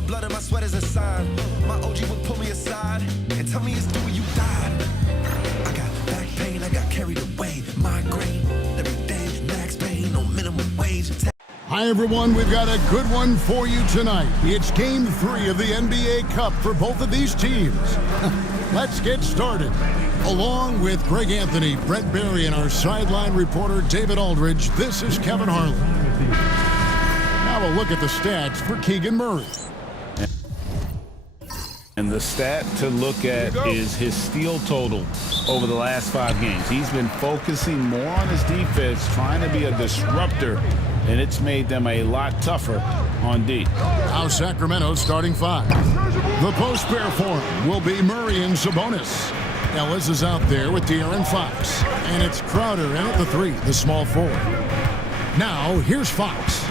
My blood and my sweat is a sign. My OG would pull me aside and tell me it's due when you died. I got back pain, I got carried away. Migraine, every day, max pain, no minimum wage. Hi everyone, we've got a good one for you tonight. It's Game 3 of the NBA Cup for both of these teams. Let's get started. Along with Greg Anthony, Brent Barry, and our sideline reporter David Aldridge, this is Kevin Harlan. Now a look at the stats for Keegan Murray. And the stat to look at is his steal total over the last 5 games. He's been focusing more on his defense, trying to be a disruptor, and it's made them a lot tougher on D. Now Sacramento's starting 5. The post pair for him will be Murray and Sabonis. Ellis is out there with De'Aaron Fox. And it's Crowder in at the 3, the small forward. Now here's Fox.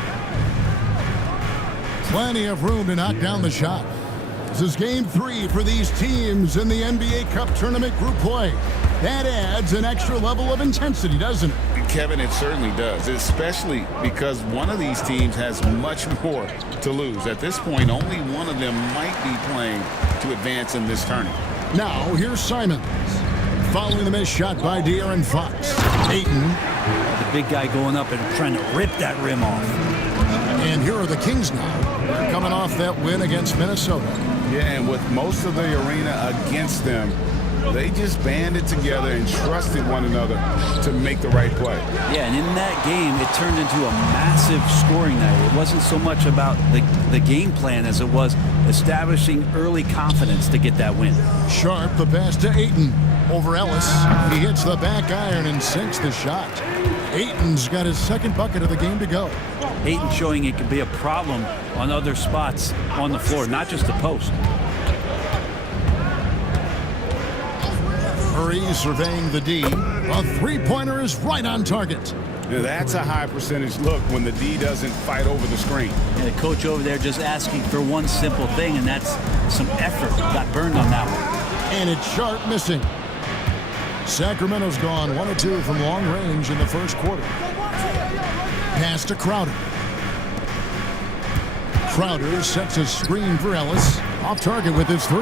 Plenty of room to knock down the shot. This is Game 3 for these teams in the NBA Cup Tournament group play. That adds an extra level of intensity, doesn't it? Kevin, it certainly does, especially because one of these teams has much more to lose. At this point, only one of them might be playing to advance in this tournament. Now, here's Simons. Following the missed shot by De'Aaron Fox. Ayton. The big guy going up and trying to rip that rim off. And here are the Kings now. They're coming off that win against Minnesota. Yeah, and with most of the arena against them, they just banded together and trusted one another to make the right play. Yeah, and in that game, it turned into a massive scoring night. It wasn't so much about the game plan as it was establishing early confidence to get that win. Sharp, the pass to Ayton. Over Ellis. He hits the back iron and sinks the shot. Ayton's got his second bucket of the game to go. Ayton showing it can be a problem on other spots on the floor, not just the post. Murray surveying the D. A three-pointer is right on target. Yeah, that's a high percentage look when the D doesn't fight over the screen. And the coach over there just asking for one simple thing, and that's some effort. Got burned on that one. And it's Sharp missing. Sacramento's gone 1 of 2 from long range in the first quarter. Pass to Crowder. Crowder sets a screen for Ellis. Off target with his 3.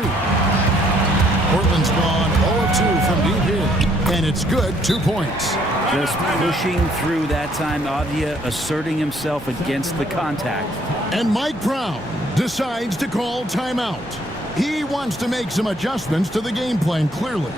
Portland's gone 0 of 2 from deep here. And it's good, 2 points. Just pushing through that time. Avdia asserting himself against the contact. And Mike Brown decides to call timeout. He wants to make some adjustments to the game plan, clearly.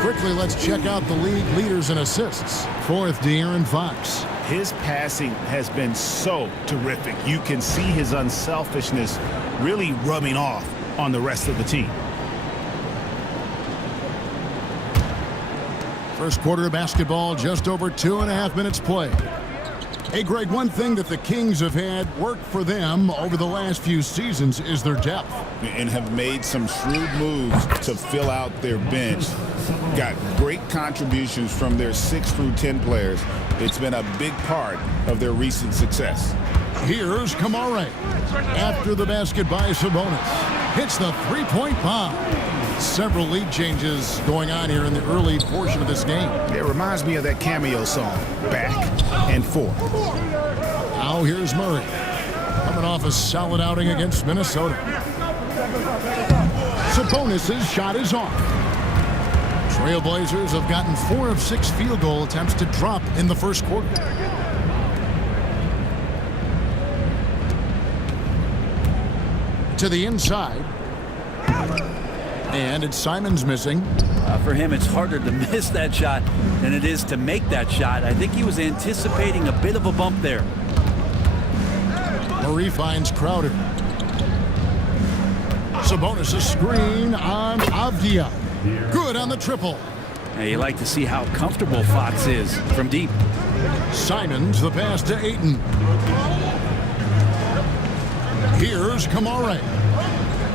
Quickly, let's check out the league leaders in assists. 4th, De'Aaron Fox. His passing has been so terrific. You can see his unselfishness really rubbing off on the rest of the team. First quarter of basketball, just over 2.5 minutes played. Hey, Greg, one thing that the Kings have had work for them over the last few seasons is their depth. And have made some shrewd moves to fill out their bench. Got great contributions from their 6 through 10 players. It's been a big part of their recent success. Here's Kamare. After the basket by Sabonis. Hits the three-point bomb. Several lead changes going on here in the early portion of this game. It reminds me of that cameo song, Back and Forth. Now here's Murray. Coming off a solid outing against Minnesota. Sabonis' shot is off. Trailblazers have gotten 4 of 6 field goal attempts to drop in the first quarter. to the inside. And it's Simons missing. For him, it's harder to miss that shot than it is to make that shot. I think he was anticipating a bit of a bump there. Murray finds Crowder. Sabonis a screen on Avdia. Good on the triple. Now, you like to see how comfortable Fox is from deep. Simons the pass to Ayton. Here's Kamare.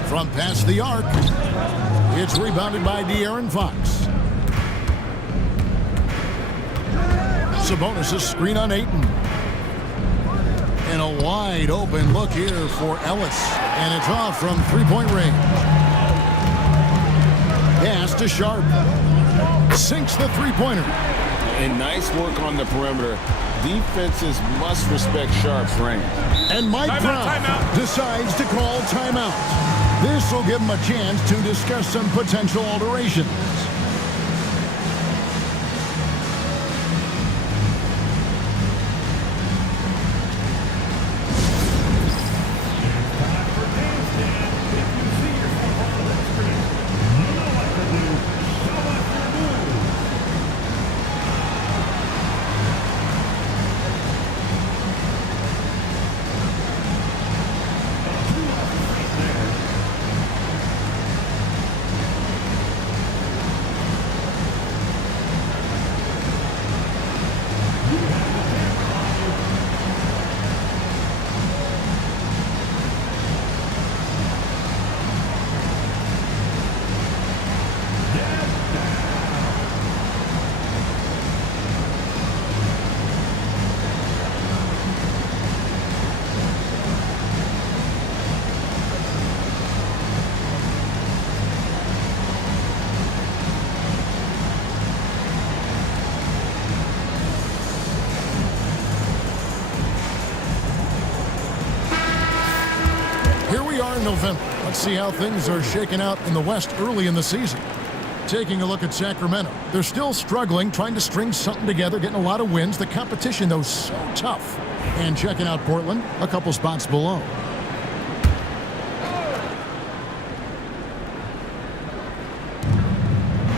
From past the arc. It's rebounded by De'Aaron Fox. Sabonis a screen on Ayton. And a wide open look here for Ellis. And it's off from three-point range. Pass to Sharp. Sinks the three-pointer. And nice work on the perimeter. Defenses must respect Sharp's range. And Mike Brown decides to call timeout. This will give him a chance to discuss some potential alterations. In November. Let's see how things are shaking out in the West early in the season. Taking a look at Sacramento. They're still struggling, trying to string something together, getting a lot of wins. The competition, though, so tough. And checking out Portland, a couple spots below.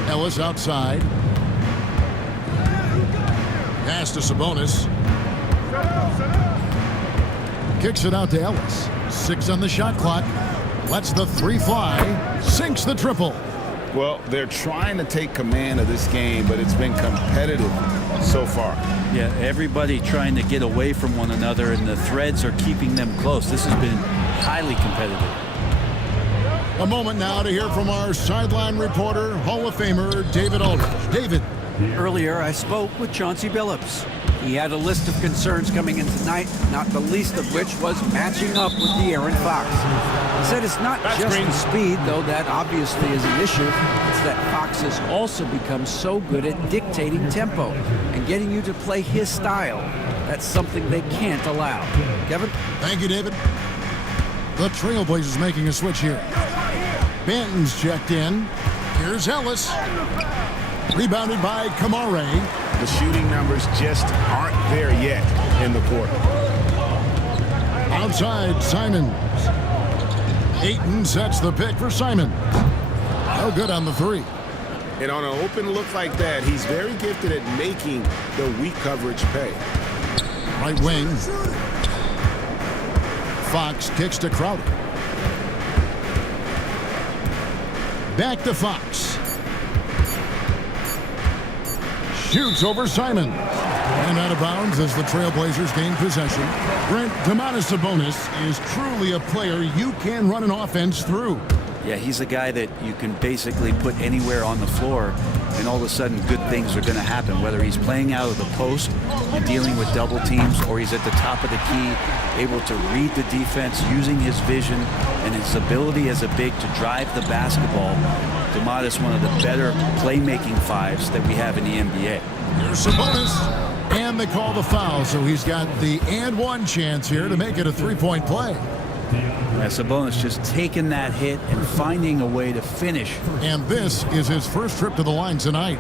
Ellis outside. Pass to Sabonis. Kicks it out to Ellis. 6 on the shot clock. Lets the three fly. Sinks the triple. Well, they're trying to take command of this game, but it's been competitive so far. Yeah, everybody trying to get away from one another, and the threads are keeping them close. This has been highly competitive. A moment now to hear from our sideline reporter, Hall of Famer David Aldridge. David. Earlier, I spoke with Chauncey Billups. He had a list of concerns coming in tonight, not the least of which was matching up with De'Aaron Fox. He said it's not just the speed, though that obviously is an issue. It's that Fox has also become so good at dictating tempo and getting you to play his style. That's something they can't allow. Kevin? Thank you, David. The Trailblazers making a switch here. Banton's checked in. Here's Ellis. Rebounded by Kamare. The shooting numbers just aren't there yet in the quarter. Outside, Simons. Ayton sets the pick for Simons. No good on the three. And on an open look like that, he's very gifted at making the weak coverage pay. Right wing. Fox kicks to Crowder. Back to Fox. Shoots over Simon. And out of bounds as the Trailblazers gain possession. Brent, Domantas Sabonis is truly a player you can run an offense through. Yeah, he's a guy that you can basically put anywhere on the floor, and all of a sudden good things are going to happen, whether he's playing out of the post and dealing with double teams, or he's at the top of the key, able to read the defense, using his vision and his ability as a big to drive the basketball. Domantas, one of the better playmaking fives that we have in the NBA. Here's Sabonis. And they call the foul, so he's got the and one chance here to make it a three-point play. Yeah, Sabonis just taking that hit and finding a way to finish. And this is his first trip to the line tonight.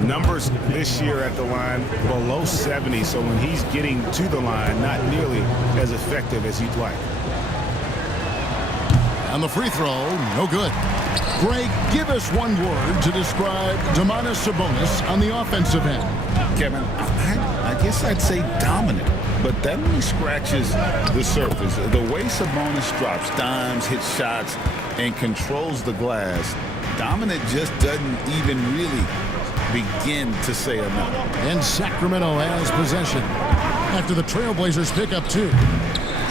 Numbers this year at the line below 70, so when he's getting to the line, not nearly as effective as you'd like. And the free throw, no good. Greg, give us one word to describe Domantas Sabonis on the offensive end. Kevin, I guess I'd say dominant, but that only scratches the surface. The way Sabonis drops dimes, hits shots, and controls the glass, dominant just doesn't even really begin to say enough. And Sacramento has possession after the Trailblazers pick up 2.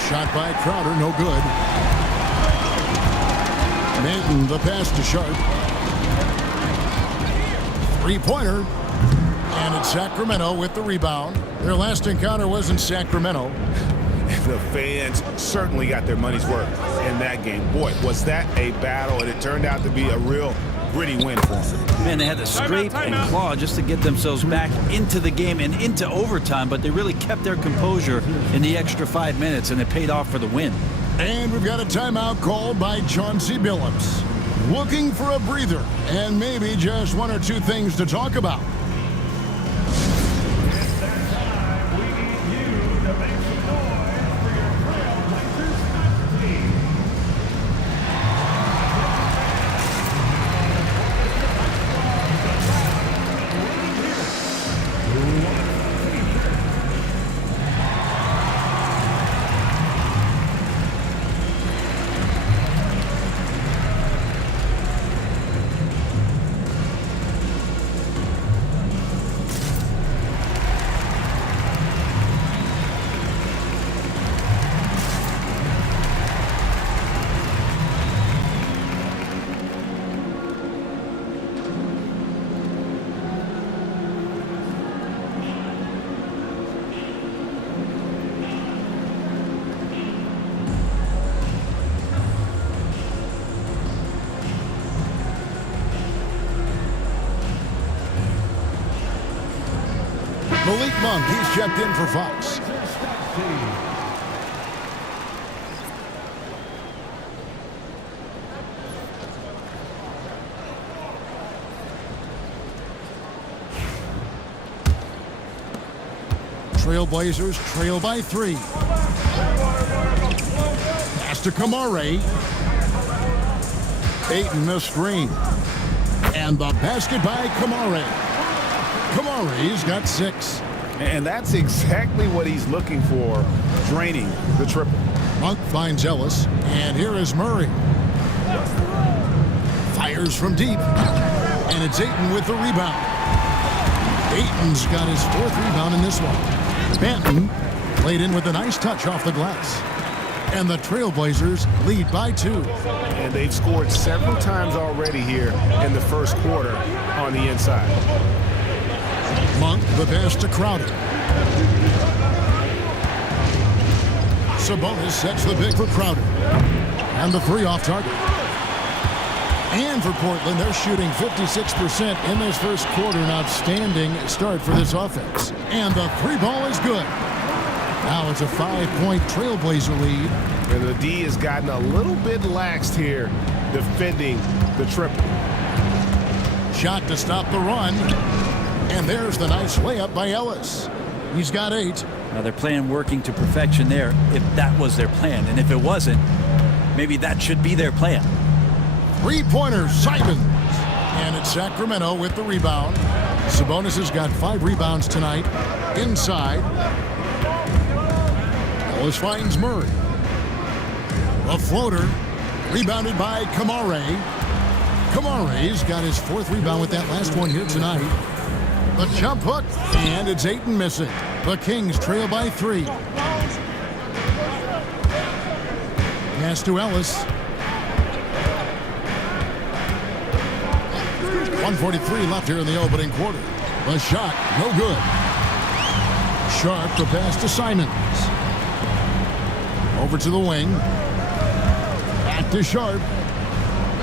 Shot by Crowder, no good. Manton, the pass to Sharp. Three-pointer. And it's Sacramento with the rebound. Their last encounter was in Sacramento. The fans certainly got their money's worth in that game. Boy, was that a battle, and it turned out to be a real gritty win for them. Man, they had to scrape and claw just to get themselves back into the game and into overtime, but they really kept their composure in the extra 5 minutes, and it paid off for the win. And we've got a timeout called by Chauncey Billups. Looking for a breather and maybe just one or two things to talk about. Malik Monk, he's checked in for Fox. Trailblazers trail by 3. Pass to Kamare. Ayton the screen. And the basket by Kamare. Kamare's got 6. And that's exactly what he's looking for, draining the triple. Monk finds Ellis, and here is Murray. Fires from deep, and it's Ayton with the rebound. Ayton's got his 4th rebound in this one. Banton played in with a nice touch off the glass. And the Trailblazers lead by 2. And they've scored several times already here in the first quarter on the inside. Monk, the pass to Crowder. Sabonis sets the pick for Crowder. And the 3 off target. And for Portland, they're shooting 56% in this first quarter. An outstanding start for this offense. And the 3 ball is good. Now it's a 5-point Trailblazer lead. And the D has gotten a little bit laxed here, defending the triple. Shot to stop the run. And there's the nice layup by Ellis. He's got 8. Now their plan working to perfection there, if that was their plan. And if it wasn't, maybe that should be their plan. 3-pointer, Simons. And it's Sacramento with the rebound. Sabonis has got 5 rebounds tonight. Inside. Ellis finds Murray. A floater. Rebounded by Kamare. Kamare's got his 4th rebound with that last one here tonight. The jump hook, and it's Ayton missing. The Kings trail by 3. Pass to Ellis. 1:43 left here in the opening quarter. The shot, no good. Sharp, the pass to Simons. Over to the wing. Back to Sharp.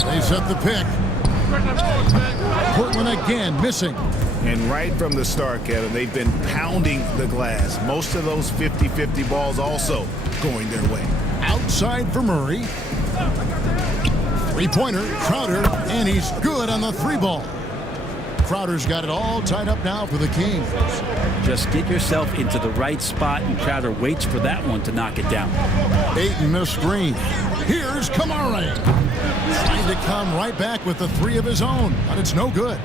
They set the pick. Portland again missing. And right from the start, Kevin, they've been pounding the glass. Most of those 50-50 balls also going their way. Outside for Murray. 3-pointer, Crowder, and he's good on the 3 ball. Crowder's got it all tied up now for the Kings. Just get yourself into the right spot, and Crowder waits for that one to knock it down. Ayton the screen. Here's Kamara. Trying to come right back with the three of his own, but it's no good.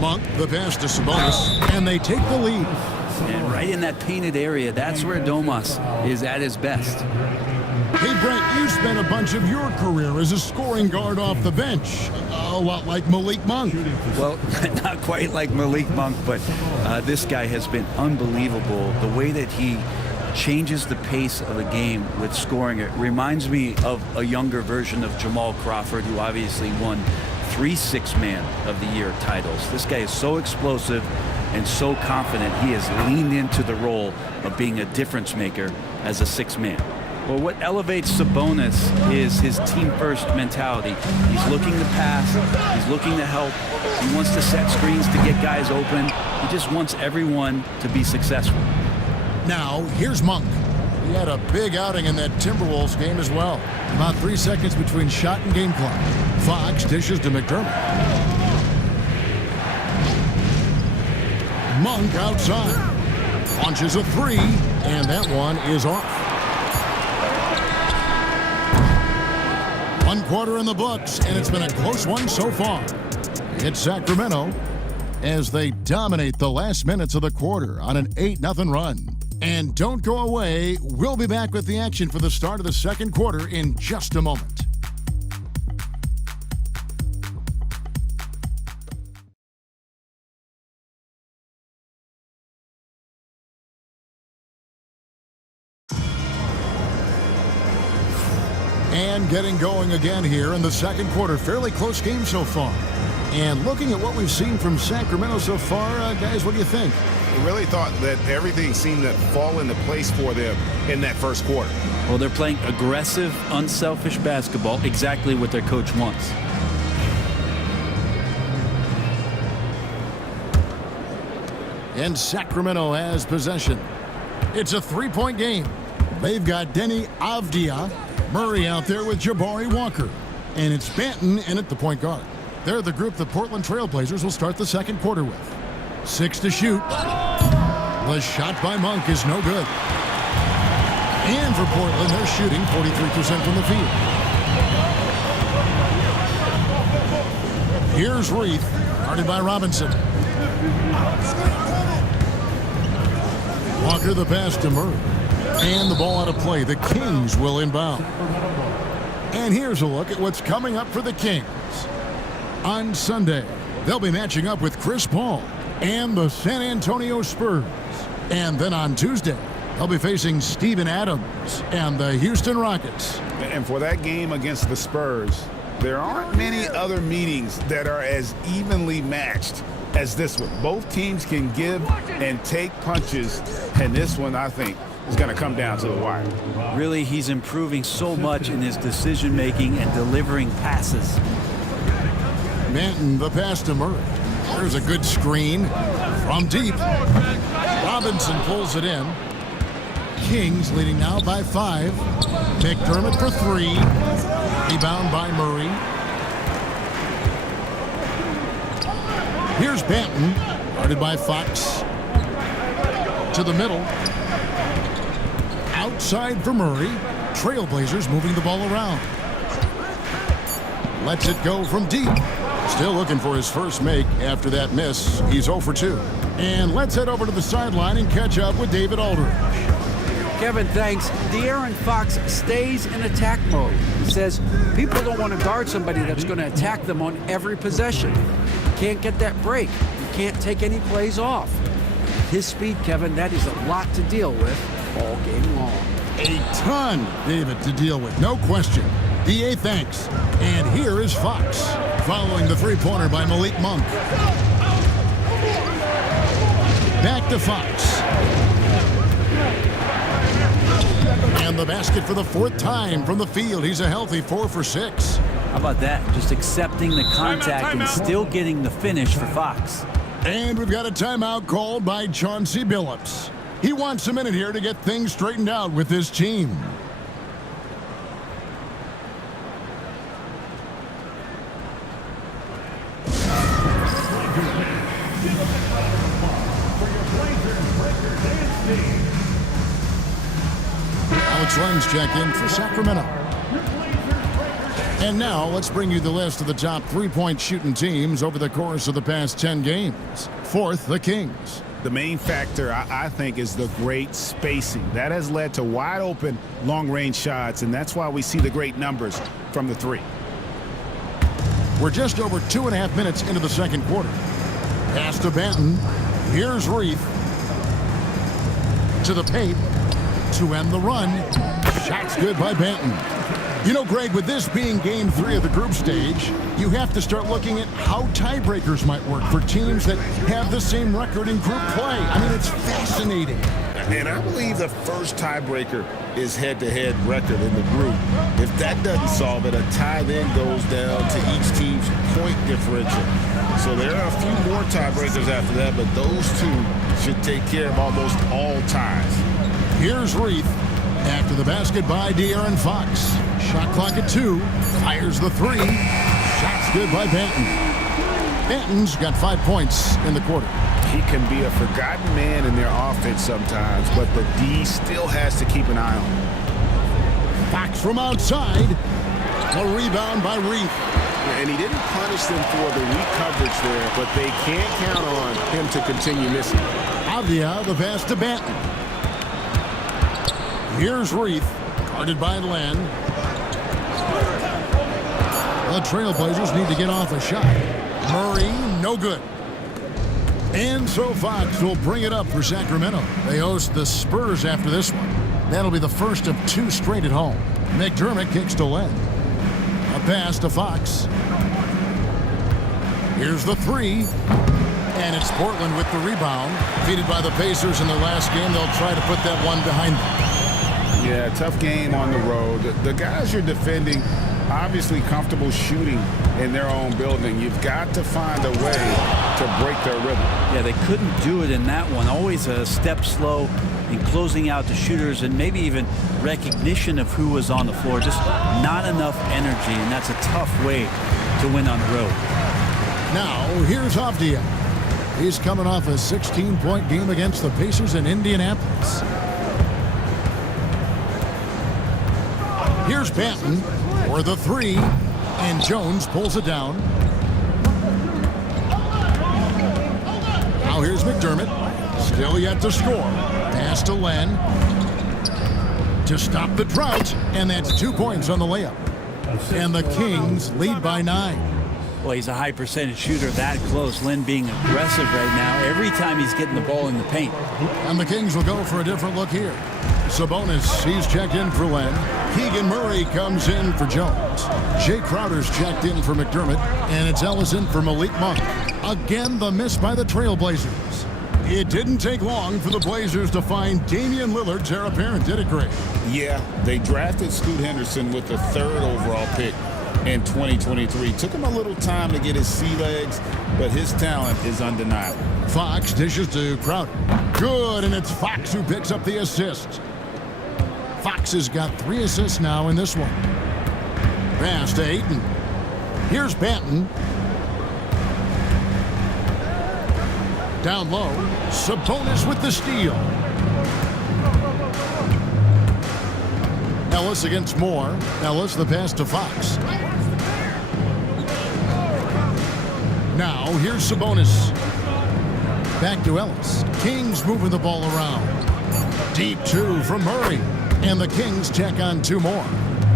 Monk, the pass to Sabonis, and they take the lead. And right in that painted area, that's where Domas is at his best. Hey, Brent, you spent a bunch of your career as a scoring guard off the bench. A lot like Malik Monk. Well, not quite like Malik Monk, but this guy has been unbelievable. The way that he changes the pace of a game with scoring. It reminds me of a younger version of Jamal Crawford, who obviously won 3 Six-Man of the Year titles. This guy is so explosive and so confident. He has leaned into the role of being a difference maker as a six-man. Well, what elevates Sabonis is his team-first mentality. He's looking to pass. He's looking to help. He wants to set screens to get guys open. He just wants everyone to be successful. Now, here's Monk. He had a big outing in that Timberwolves game as well. About 3 seconds between shot and game clock. Fox dishes to McDermott. Monk outside. Launches a three, and that one is off. 1 quarter in the books, and it's been a close one so far. It's Sacramento as they dominate the last minutes of the quarter on an 8-0 run. And don't go away. We'll be back with the action for the start of the second quarter in just a moment. And getting going again here in the second quarter. Fairly close game so far. And looking at what we've seen from Sacramento so far, guys, what do you think? I really thought that everything seemed to fall into place for them in that first quarter. Well, they're playing aggressive, unselfish basketball, exactly what their coach wants. And Sacramento has possession. It's a three-point game. They've got Denny Avdia, Murray out there with Jabari Walker. And it's Banton in at the point guard. They're the group the Portland Trailblazers will start the second quarter with. 6 to shoot. The shot by Monk is no good. And for Portland, they're shooting 43% from the field. Here's Reith, guarded by Robinson. Walker the pass to Murray. And the ball out of play. The Kings will inbound. And here's a look at what's coming up for the Kings. On Sunday, they'll be matching up with Chris Paul and the San Antonio Spurs. And then on Tuesday, they'll be facing Steven Adams and the Houston Rockets. And for that game against the Spurs, there aren't many other meetings that are as evenly matched as this one. Both teams can give and take punches, and this one, I think, is going to come down to the wire. Really, he's improving so much in his decision-making and delivering passes. Manton, the pass to Murray. There's a good screen from deep. Robinson pulls it in. Kings leading now by 5. McDermott for 3. Rebound by Murray. Here's Banton, guarded by Fox. To the middle. Outside for Murray. Trailblazers moving the ball around. Lets it go from deep. Still looking for his first make after that miss. He's 0 for 2. And let's head over to the sideline and catch up with David Aldridge. Kevin, thanks. De'Aaron Fox stays in attack mode. He says people don't want to guard somebody that's going to attack them on every possession. You can't get that break. You can't take any plays off. His speed, Kevin, that is a lot to deal with all game long. A ton, David, to deal with. No question. DA, thanks. And here is Fox, following the three-pointer by Malik Monk. Back to Fox. And the basket for the 4th time from the field. He's a healthy 4 for 6. How about that? Just accepting the contact and still getting the finish for Fox. And we've got a timeout called by Chauncey Billups. He wants a minute here to get things straightened out with his team. Alex Len's checked in for Sacramento. And now let's bring you the list of the top three-point shooting teams over the course of the past 10 games. Fourth, the Kings. The main factor, I think, is the great spacing. That has led to wide-open, long-range shots, and that's why we see the great numbers from the three. We're just over 2.5 minutes into the second quarter. Pass to Banton. Here's Reith. To the paint. To end the run. Shot's good by Banton. You know, Greg, with this being game 3 of the group stage, you have to start looking at how tiebreakers might work for teams that have the same record in group play. I mean, it's fascinating. And I believe the first tiebreaker is head-to-head record in the group. If that doesn't solve it, a tie then goes down to each team's point differential. So there are a few more tiebreakers after that, but those two should take care of almost all ties. Here's Reith. After the basket by De'Aaron Fox. Shot clock at 2. Fires the 3. Shot's good by Banton. Banton's got 5 points in the quarter. He can be a forgotten man in their offense sometimes, but the D still has to keep an eye on him. Fox from outside. A rebound by Reith. And he didn't punish them for the weak coverage there, but they can't count on him to continue missing. Avdia, the pass to Banton. Here's Reith, guarded by Len. The Trailblazers need to get off a shot. Murray, no good. And so Fox will bring it up for Sacramento. They host the Spurs after this one. That'll be the first of 2 straight at home. McDermott kicks to Len. A pass to Fox. Here's the 3. And it's Portland with the rebound. Defeated by the Pacers in their last game. They'll try to put that one behind them. Yeah, tough game on the road. The guys you're defending, obviously comfortable shooting in their own building. You've got to find a way to break their rhythm. Yeah, they couldn't do it in that one. Always a step slow in closing out the shooters and maybe even recognition of who was on the floor. Just not enough energy, and that's a tough way to win on the road. Now, here's Avdia. He's coming off a 16-point game against the Pacers in Indianapolis. Here's Banton for the 3, and Jones pulls it down. Now here's McDermott, still yet to score. Pass to Len to stop the drought, and that's 2 points on the layup. And the Kings lead by 9. Well, he's a high percentage shooter that close. Len being aggressive right now every time he's getting the ball in the paint. And the Kings will go for a different look here. Sabonis, he's checked in for Len. Keegan Murray comes in for Jones. Jay Crowder's checked in for McDermott. And it's Ellison for Malik Monk. Again, the miss by the Trailblazers. It didn't take long for the Blazers to find Damian Lillard's heir apparent, did it, Greg? Yeah, they drafted Scoot Henderson with the 3rd overall pick in 2023. Took him a little time to get his sea legs, but his talent is undeniable. Fox dishes to Crowder. Good, and it's Fox who picks up the assist. Fox has got 3 assists now in this one. Pass to Ayton. Here's Banton. Down low, Sabonis with the steal. Ellis against Moore. Ellis the pass to Fox. Now here's Sabonis. Back to Ellis. Kings moving the ball around. Deep 2 from Murray. And the Kings check on 2 more.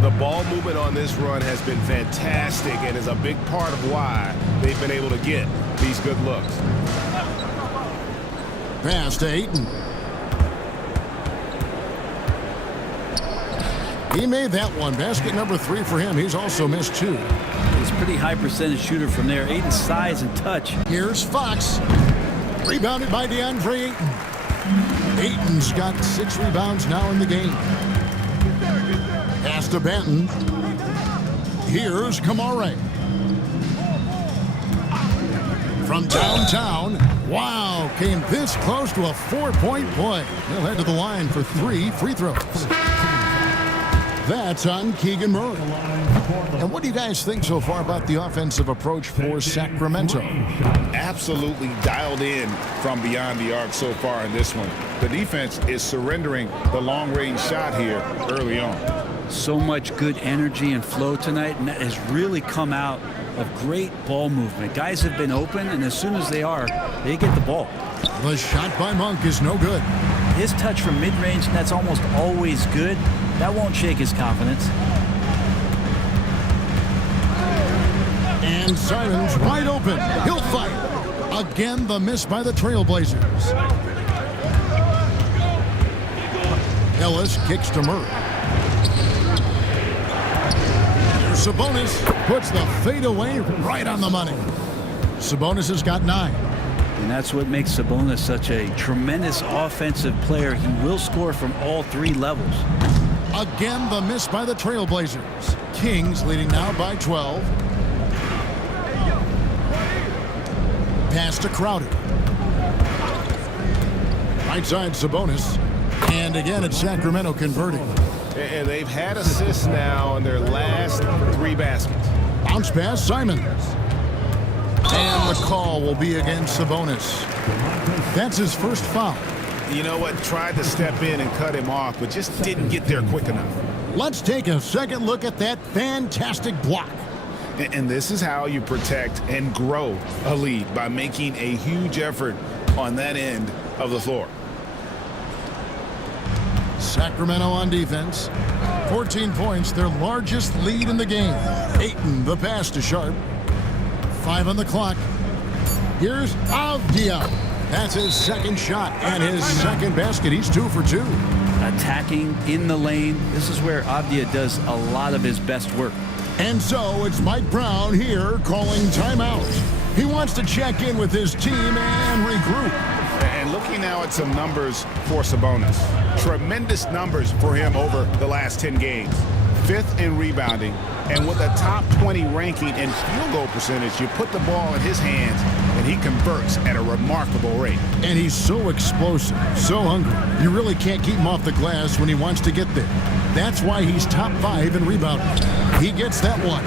The ball movement on this run has been fantastic and is a big part of why they've been able to get these good looks. Pass to Ayton. He made that one. Basket number 3 for him. He's also missed 2. He's a pretty high percentage shooter from there. Ayton's size and touch. Here's Fox. Rebounded by DeAndre Ayton. Ayton's got 6 rebounds now in the game. Pass to Banton. Here's Kamare. From downtown. Wow, came this close to a 4-point play. He'll head to the line for 3 free throws. That's on Keegan Murray. And what do you guys think so far about the offensive approach for Sacramento? Absolutely dialed in from beyond the arc so far in this one. The defense is surrendering the long-range shot here early on. So much good energy and flow tonight, and that has really come out of great ball movement. Guys have been open, and as soon as they are, they get the ball. The shot by Monk is no good. His touch from mid-range, that's almost always good. That won't shake his confidence. And Simon's wide open. He'll fight. Again, the miss by the Trailblazers. Ellis kicks to Murray. Sabonis puts the fadeaway right on the money. Sabonis has got 9. And that's what makes Sabonis such a tremendous offensive player. He will score from all 3 levels. Again, the miss by the Trailblazers. Kings leading now by 12. Pass to Crowder. Right side Sabonis. And again, it's Sacramento converting. And they've had assists now in their last 3 baskets. Bounce pass, Simons. And the call will be against Sabonis. That's his first foul. You know what? Tried to step in and cut him off, but just didn't get there quick enough. Let's take a second look at that fantastic block. And this is how you protect and grow a lead, by making a huge effort on that end of the floor. Sacramento on defense. 14 points, their largest lead in the game. Ayton, the pass to Sharp. 5 on the clock. Here's Avdia. That's his second shot and his second basket. He's 2 for 2. Attacking in the lane. This is where Avdia does a lot of his best work. And so it's Mike Brown here calling timeout. He wants to check in with his team and regroup. And looking now at some numbers for Sabonis. Tremendous numbers for him over the last 10 games. 5th in rebounding, and with a top 20 ranking in field goal percentage, you put the ball in his hands and he converts at a remarkable rate. And he's so explosive, so hungry. You really can't keep him off the glass when he wants to get there. That's why he's top 5 in rebounding. He gets that one.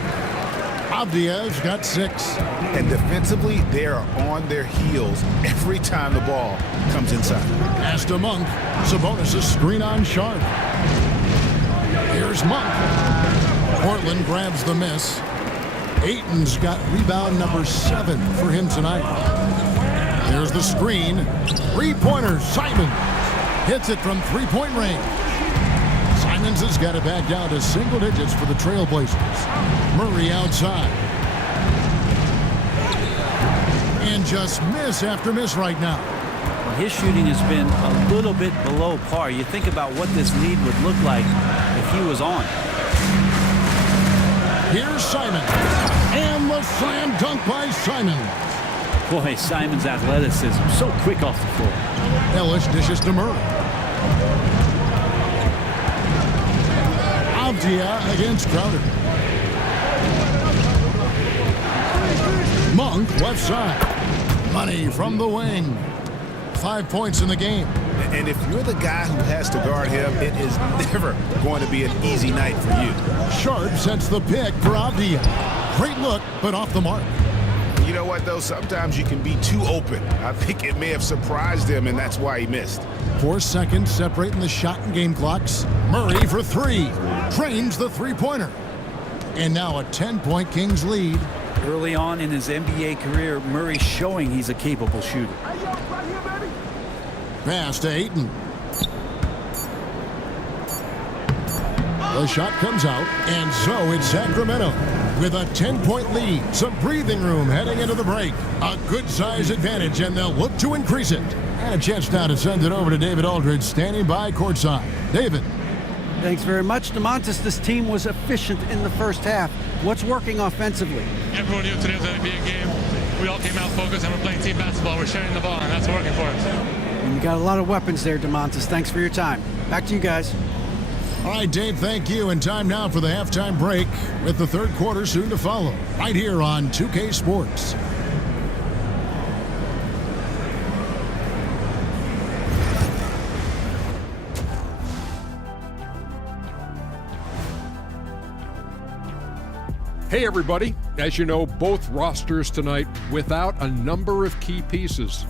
Avdia's got 6. And defensively, they are on their heels every time the ball comes inside. Pass to Monk. Sabonis' screen on Sharp. Here's Monk. Portland grabs the miss. Ayton's got rebound number 7 for him tonight. There's the screen. 3-pointer, Simons. Hits it from 3-point range. Simons has got it back down to single digits for the Trailblazers. Murray outside. And just miss after miss right now. Well, his shooting has been a little bit below par. You think about what this lead would look like if he was on. Here's Simons. And the slam dunk by Simons. Boy, Simons' athleticism, so quick off the floor. Ellis dishes to Murray. Avdia against Crowder. Monk left side. Money from the wing. 5 points in the game. And if you're the guy who has to guard him, it is never going to be an easy night for you. Sharp sets the pick for Avdia. Great look, but off the mark. You know what, though? Sometimes you can be too open. I think it may have surprised him, and that's why he missed. 4 seconds separating the shot and game clocks. Murray for 3. Trains the 3-pointer. And now a 10-point Kings lead. Early on in his NBA career, Murray showing he's a capable shooter. Pass to Ayton. The shot comes out, and so it's Sacramento with a 10-point lead. Some breathing room heading into the break. A good size advantage, and they'll look to increase it. And a chance now to send it over to David Aldridge, standing by courtside. David. Thanks very much, DeMontis. This team was efficient in the first half. What's working offensively? Everyone knew today was an NBA game. We all came out focused, and we're playing team basketball. We're sharing the ball, and that's working for us. And you got a lot of weapons there, DeMontis. Thanks for your time. Back to you guys. All right, Dave, thank you. And time now for the halftime break with the third quarter soon to follow. Right here on 2K Sports. Hey everybody, as you know, both rosters tonight without a number of key pieces.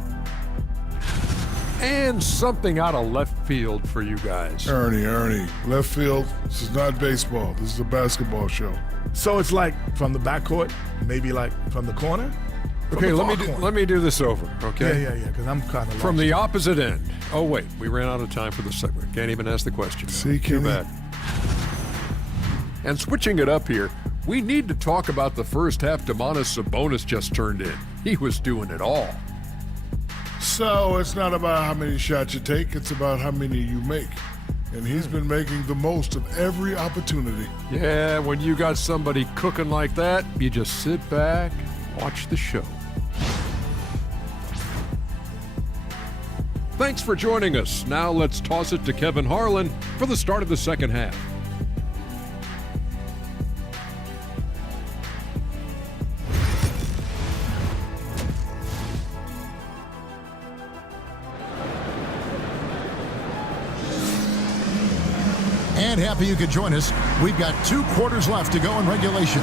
And something out of left field for you guys. Ernie, left field, this is not baseball, this is a basketball show. So it's like from the backcourt, maybe like from the corner? Okay, let me do this over, okay? Yeah, because I'm kind of From the opposite end. Oh wait, we ran out of time for the segment. Can't even ask the question. See, Too Kenny? bad. And switching it up here, we need to talk about the first half Domantas Sabonis just turned in. He was doing it all. So it's not about how many shots you take, it's about how many you make. And he's been making the most of every opportunity. Yeah, when you got somebody cooking like that, you just sit back, watch the show. Thanks for joining us. Now let's toss it to Kevin Harlan for the start of the second half. And happy you could join us. We've got 2 quarters left to go in regulation.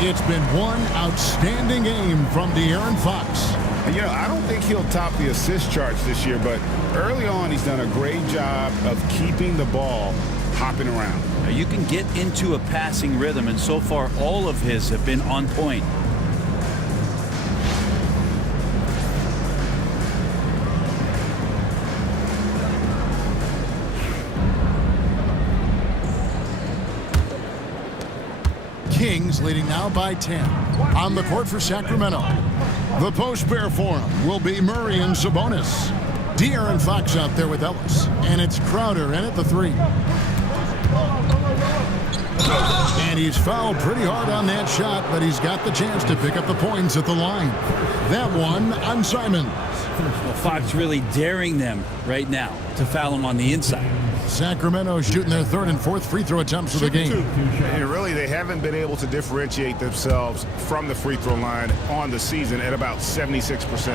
It's been one outstanding game from De'Aaron Fox. And, you know, I don't think he'll top the assist charts this year, but early on he's done a great job of keeping the ball hopping around. Now, you can get into a passing rhythm, and so far all of his have been on point. Kings leading now by 10. On the court for Sacramento. The post pair for him will be Murray and Sabonis. De'Aaron Fox out there with Ellis. And it's Crowder in at the 3. And he's fouled pretty hard on that shot, but he's got the chance to pick up the points at the line. That one on Simon. Well, Fox really daring them right now to foul him on the inside. Sacramento shooting their 3rd and 4th free throw attempts of the game. And really, they haven't been able to differentiate themselves from the free throw line on the season at about 76%.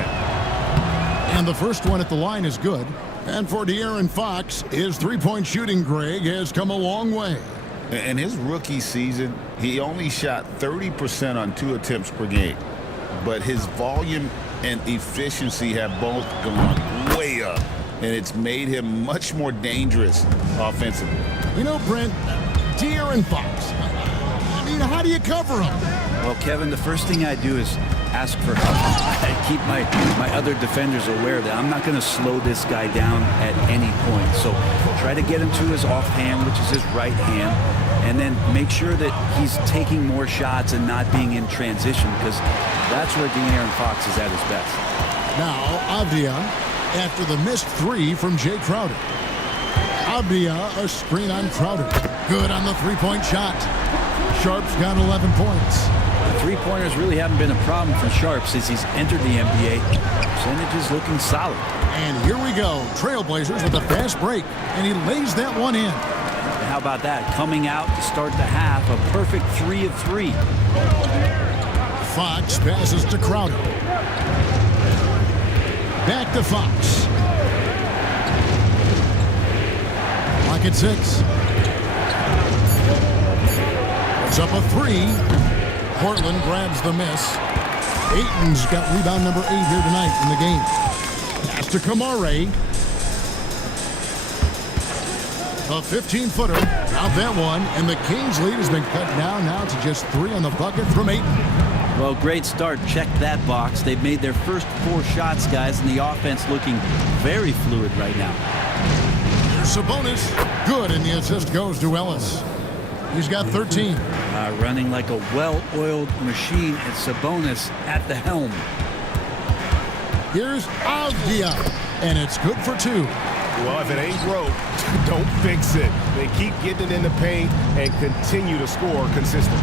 And the first one at the line is good. And for De'Aaron Fox, his three-point shooting, Greg, has come a long way. In his rookie season, he only shot 30% on 2 attempts per game. But his volume and efficiency have both gone way up. And it's made him much more dangerous offensively. You know, Brent, De'Aaron Fox, I mean, how do you cover him? Well, Kevin, the first thing I do is ask for help. I keep my other defenders aware that I'm not going to slow this guy down at any point. So try to get him to his offhand, which is his right hand, and then make sure that he's taking more shots and not being in transition, because that's where De'Aaron Fox is at his best. Now, Avdia, after the missed 3 from Jay Crowder. Avdia, a screen on Crowder. Good on the 3-point shot. Sharp's got 11 points. The three-pointers really haven't been a problem for Sharp since he's entered the NBA. Percentage is looking solid. And here we go. Trailblazers with a fast break. And he lays that one in. And how about that? Coming out to start the half, a perfect 3 of 3. Fox passes to Crowder. Back to Fox. Lock at 6. It's up a 3. Portland grabs the miss. Ayton's got rebound number 8 here tonight in the game. Pass to Kamare. A 15-footer. Out that one. And the Kings lead has been cut down now to just 3 on the bucket from Ayton. Well, great start. Check that box. They've made their first 4 shots, guys, and the offense looking very fluid right now. Here's Sabonis. Good, and the assist goes to Ellis. He's got 13. Running like a well-oiled machine, and Sabonis at the helm. Here's Avdia, and it's good for 2. Well, if it ain't broke, don't fix it. They keep getting it in the paint and continue to score consistently.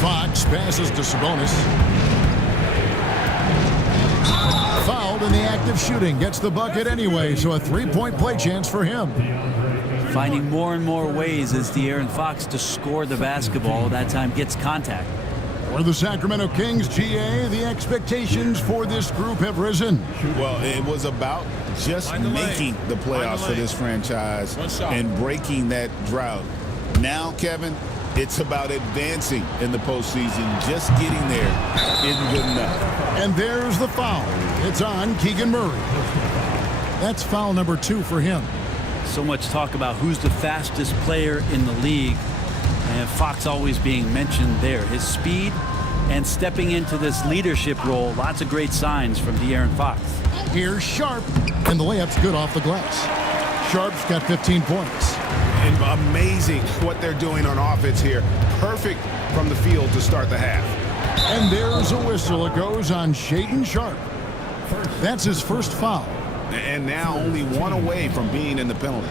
Fox passes to Sabonis. Fouled in the act of shooting. Gets the bucket anyway, so a 3-point play chance for him. Finding more and more ways as De'Aaron Fox to score the basketball. That time gets contact. For the Sacramento Kings, GA, the expectations for this group have risen. Well, it was about just making the playoffs for this franchise and breaking that drought. Now, Kevin, It's about advancing in the postseason. Just getting there isn't good enough. And there's the foul. It's on Keegan Murray. That's foul number 2 for him. So much talk about who's the fastest player in the league. And Fox always being mentioned there. His speed and stepping into this leadership role. Lots of great signs from De'Aaron Fox. Here's Sharp. And the layup's good off the glass. Sharp's got 15 points. And amazing what they're doing on offense here. Perfect from the field to start the half. And there's a whistle. It goes on Shaedon Sharp. That's his first foul. And now only one away from being in the penalty.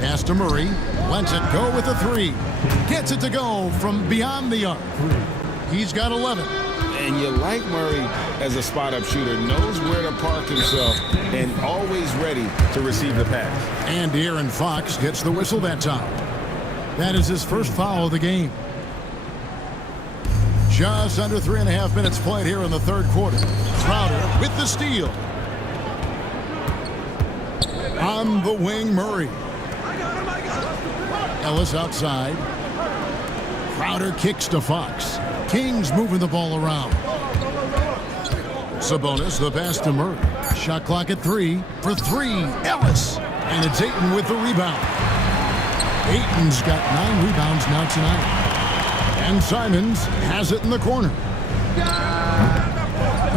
Pass to Murray. Lets it go with a 3. Gets it to go from beyond the arc. He's got 11. And you like Murray as a spot-up shooter. Knows where to park himself and always ready to receive the pass. And De'Aaron Fox gets the whistle that time. That is his first foul of the game. Just under 3.5 minutes played here in the third quarter. Crowder with the steal. On the wing, Murray. Ellis outside. Crowder kicks to Fox. Kings moving the ball around. Sabonis, the pass to Murray. Shot clock at 3 for 3. Ellis. And it's Ayton with the rebound. Ayton's got 9 rebounds now tonight. And Simons has it in the corner.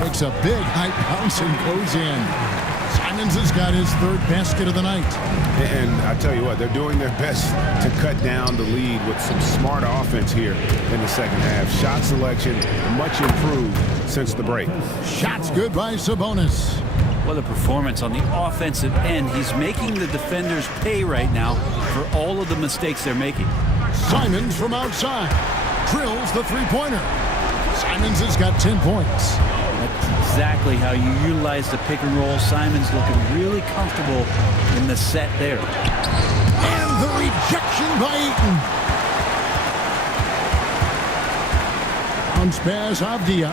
Makes a big high bounce and goes in. Simons has got his 3rd basket of the night. And I tell you what, they're doing their best to cut down the lead with some smart offense here in the second half. Shot selection much improved since the break. Shots good by Sabonis. What a performance on the offensive end. He's making the defenders pay right now for all of the mistakes they're making. Simons from outside. Drills the 3-pointer. Simons has got 10 points. That's exactly how you utilize the pick and roll. Simons looking really comfortable in the set there. And the rejection by Ayton. Bounce pass, Avdia.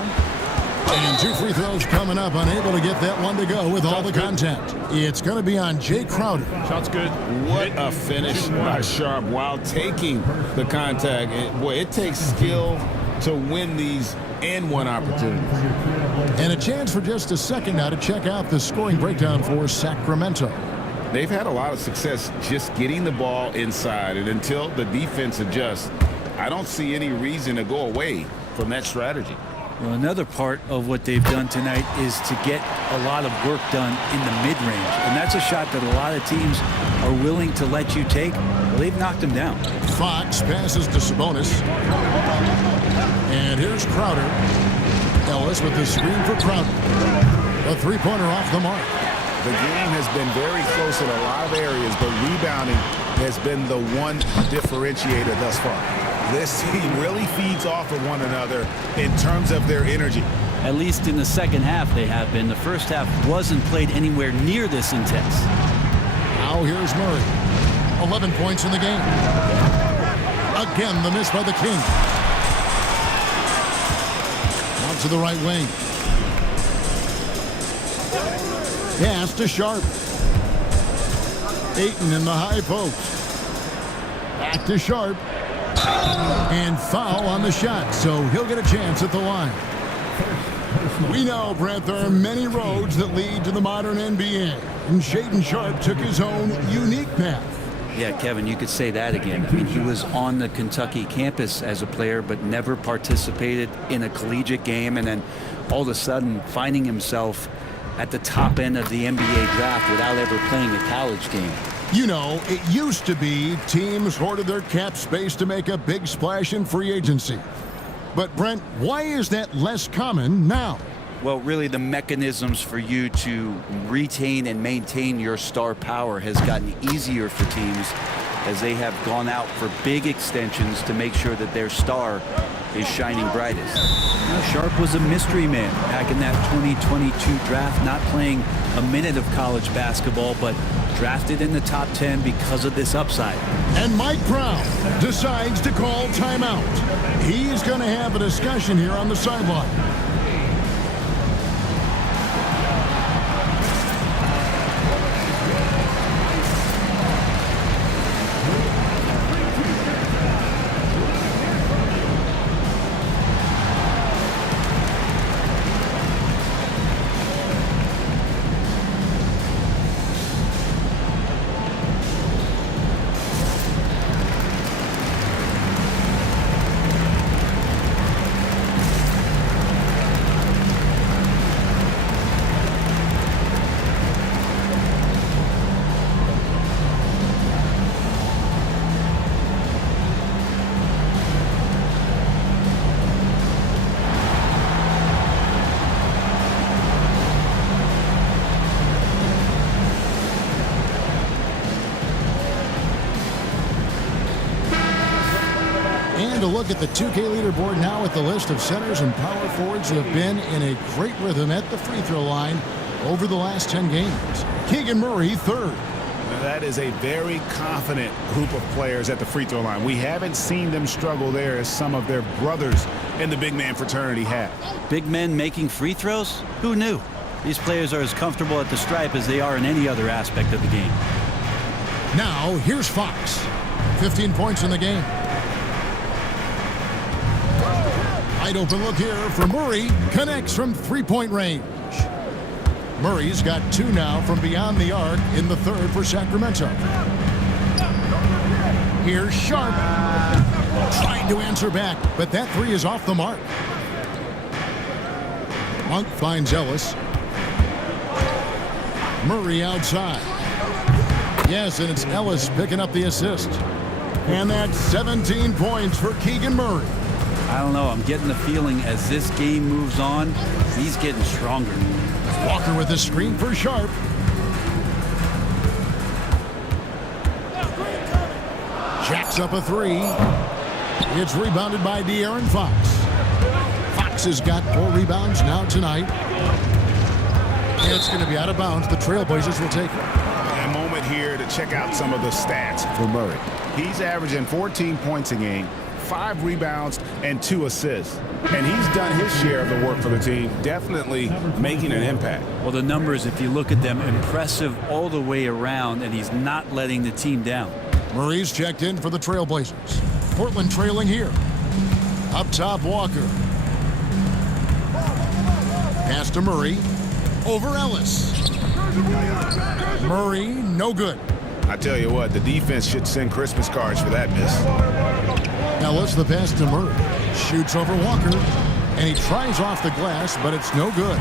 And 2 free throws coming up. Unable to get that one to go with all the contact. It's going to be on Jay Crowder. Shot's good. What a finish by Sharp while taking the contact. Boy, it takes skill to win these and one opportunity. And a chance for just a second now to check out the scoring breakdown for Sacramento. They've had a lot of success just getting the ball inside, and until the defense adjusts, I don't see any reason to go away from that strategy. Well, another part of what they've done tonight is to get a lot of work done in the mid-range. And that's a shot that a lot of teams are willing to let you take. Well, they've knocked them down. Fox passes to Sabonis. And here's Crowder. Ellis with the screen for Crowder. A 3-pointer off the mark. The game has been very close in a lot of areas, but rebounding has been the one differentiator thus far. This team really feeds off of one another in terms of their energy. At least in the second half they have been. The first half wasn't played anywhere near this intense. Now here's Murray. 11 points in the game. Again, the miss by the Kings. Out to the right wing. Pass to Sharp. Ayton in the high post. Back to Sharp. And foul on the shot, so he'll get a chance at the line. We know, Brent, there are many roads that lead to the modern NBA, and Shaedon Sharp took his own unique path. Yeah, Kevin, you could say that again. I mean, he was on the Kentucky campus as a player, but never participated in a collegiate game, and then all of a sudden finding himself at the top end of the NBA draft without ever playing a college game. You know, it used to be teams hoarded their cap space to make a big splash in free agency. But, Brent, why is that less common now? Well, really, the mechanisms for you to retain and maintain your star power has gotten easier for teams as they have gone out for big extensions to make sure that their star is shining brightest. Now, Sharp was a mystery man back in that 2022 draft, not playing a minute of college basketball, but drafted in the top 10 because of this upside. And Mike Brown decides to call timeout. He's going to have a discussion here on the sideline. look at the 2K leaderboard now with the list of centers and power forwards who have been in a great rhythm at the free throw line over the last 10 games. Keegan Murray, third. Now that is a very confident group of players at the free throw line. We haven't seen them struggle there as some of their brothers in the big man fraternity have. Big men making free throws? Who knew? These players are as comfortable at the stripe as they are in any other aspect of the game. Now, here's Fox. 15 points in the game. Wide open look here for Murray. Connects from three-point range. Murray's got 2 now from beyond the arc in the third for Sacramento. Here's Sharp. Trying to answer back, but that 3 is off the mark. Monk finds Ellis. Murray outside. Yes, and it's Ellis picking up the assist. And that's 17 points for Keegan Murray. I don't know. I'm getting the feeling as this game moves on, he's getting stronger. Walker with the screen for Sharp. Jacks up a 3. It's rebounded by De'Aaron Fox. Fox has got 4 rebounds now tonight. And it's going to be out of bounds. The Trailblazers will take it. A moment here to check out some of the stats for Murray. He's averaging 14 points a game, 5 rebounds, and 2 assists. And he's done his share of the work for the team, definitely making an impact. Well, the numbers, if you look at them, impressive all the way around, and he's not letting the team down. Murray's checked in for the Trailblazers. Portland trailing here. Up top, Walker. Pass to Murray. Over Ellis. Murray, no good. I tell you what, the defense should send Christmas cards for that miss. Ellis, the pass to Murray. Shoots over Walker. And he tries off the glass, but it's no good.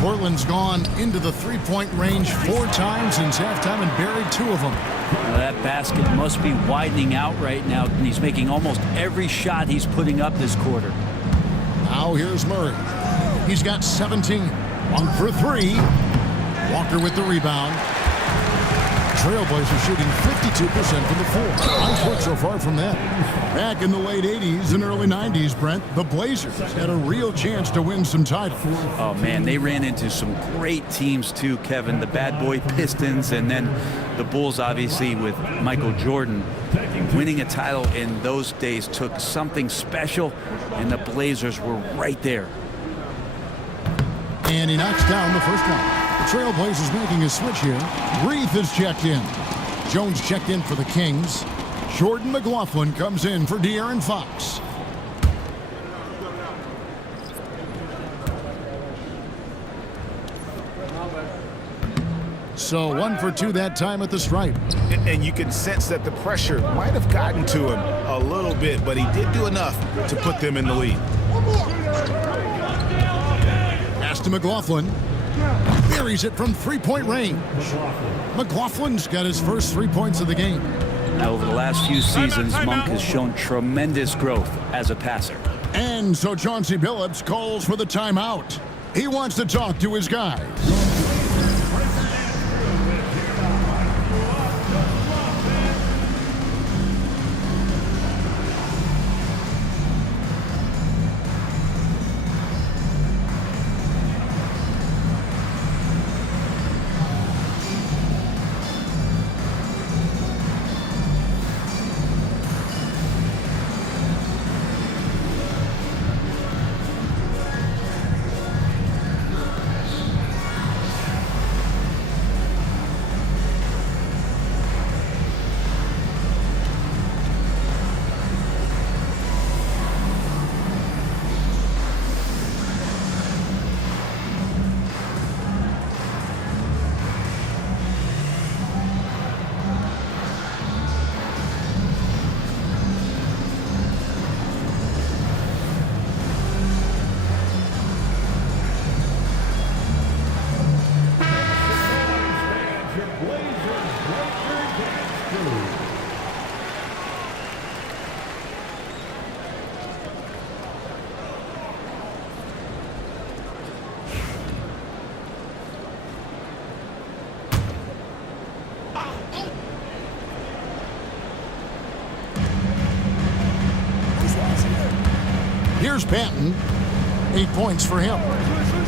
Portland's gone into the three-point range 4 times since halftime and buried 2 of them. Now that basket must be widening out right now, and he's making almost every shot he's putting up this quarter. Now here's Murray. He's got 17. 1 for 3. Walker with the rebound. Trailblazers shooting 52% from the floor. Nice work so far from them. Back in the late 80s and early 90s, Brent, the Blazers had a real chance to win some titles. Oh, man, they ran into some great teams, too, Kevin. The bad boy Pistons, and then the Bulls, obviously, with Michael Jordan. Winning a title in those days took something special, and the Blazers were right there. And he knocks down the first one. The Trailblazers making a switch here. Reith is checked in. Jones checked in for the Kings. Jordan McLaughlin comes in for De'Aaron Fox. So 1 for 2 that time at the stripe. And you can sense that the pressure might have gotten to him a little bit, but he did do enough to put them in the lead. Pass to McLaughlin. Buries it from three-point range. McLaughlin's got his first 3 points of the game. Now, over the last few seasons, Monk has shown tremendous growth as a passer. And so Chauncey Billups calls for the timeout. He wants to talk to his guys. Here's Banton. 8 points for him.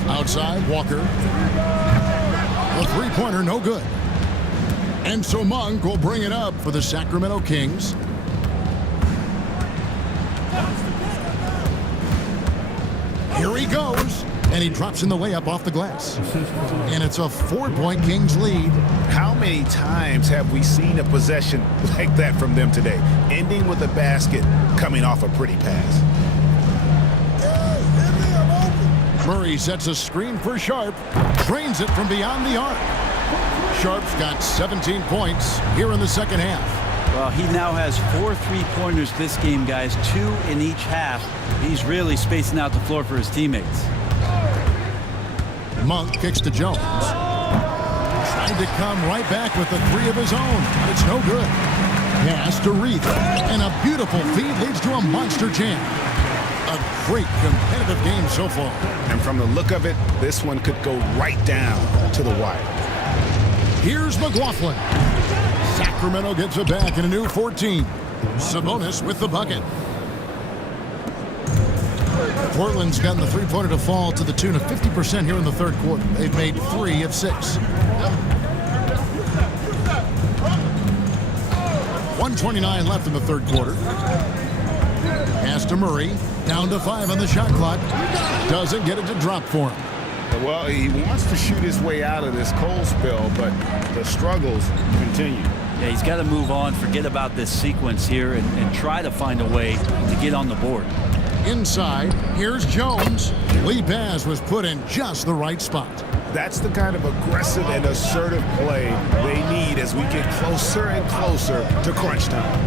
Outside, Walker. A three-pointer, no good. And so Monk will bring it up for the Sacramento Kings. Here he goes. And he drops in the layup off the glass. And it's a 4-point Kings lead. How many times have we seen a possession like that from them today? Ending with a basket, coming off a pretty pass. Murray sets a screen for Sharp. Drains it from beyond the arc. Sharp's got 17 points here in the second half. Well, he now has 4 3-pointers this game, guys. 2 in each half. He's really spacing out the floor for his teammates. Monk kicks to Jones. Trying to come right back with a 3 of his own. It's no good. Pass to Reed. And a beautiful feed leads to a monster jam. A great competitive game so far. And from the look of it, this one could go right down to the wire. Here's McLaughlin. Sacramento gets it back in a new 14. Sabonis with the bucket. Portland's gotten the three-pointer to fall to the tune of 50% here in the third quarter. They've made 3 of 6. 1:29 left in the third quarter. Pass to Murray. Down to 5 on the shot clock. Doesn't get it to drop for him. Well, he wants to shoot his way out of this cold spell, but the struggles continue. Yeah, he's got to move on, forget about this sequence here, and try to find a way to get on the board. Inside, here's Jones. Lee Baz was put in just the right spot. That's the kind of aggressive and assertive play they need as we get closer and closer to crunch time.